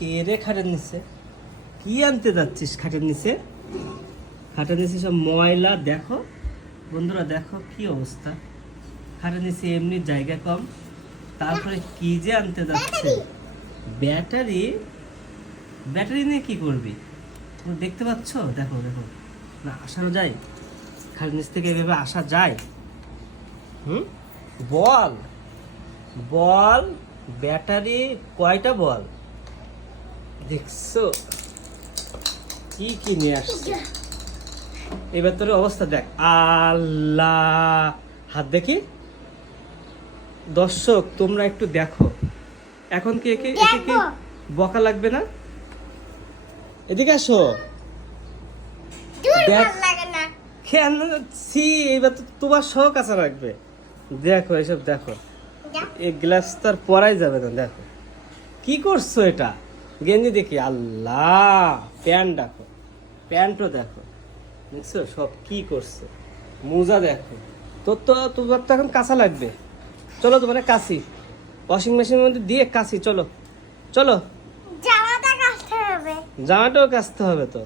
কে রে খাটের নিচে? কি আনতে যাচ্ছিস খাটের নিচে? খাটের নিচে সব ময়লা, দেখো বন্ধুরা, দেখো কি অবস্থা। খাটের নিচে এমনি জায়গা কম, তারপরে কি যে আনতে যাচ্ছে। ব্যাটারি? ব্যাটারি নিয়ে কি করবি? তুমি দেখতে পাচ্ছ? দেখো দেখো, না আসানো যায়? খাটের নিচ থেকে এভাবে আসা যায়? হুম, বল বল, ব্যাটারি কয়টা বল? দেখছো কি কি নিয়ে আসছে। এবার তোর অবস্থা দেখ। আল্লাহ, হাত দেখি। দর্শক তোমরা একটু দেখো, এখন কি একে একে কি বকা লাগবে না? এদিকে আসো। দেখ কেন ছি, এবার তো তোমার সহ কাছে রাখবে। দেখো এসব, দেখো এই গ্লাস তো আর পরাই যাবে না। দেখো কি করছো এটা। গেঞ্জি দেখি, আল্লাহ, প্যান্ট দেখো, প্যান্টও দেখো, দেখছো সব কি করছে। মোজা দেখো, তোমার তো এখন কাঁচা লাগবে। চলো তোমার কাশি, ওয়াশিং মেশিনের মধ্যে দিয়ে কাশি। চলো চলো, জামাটা কাচতে হবে। জামাটাও কাচতে হবে তো।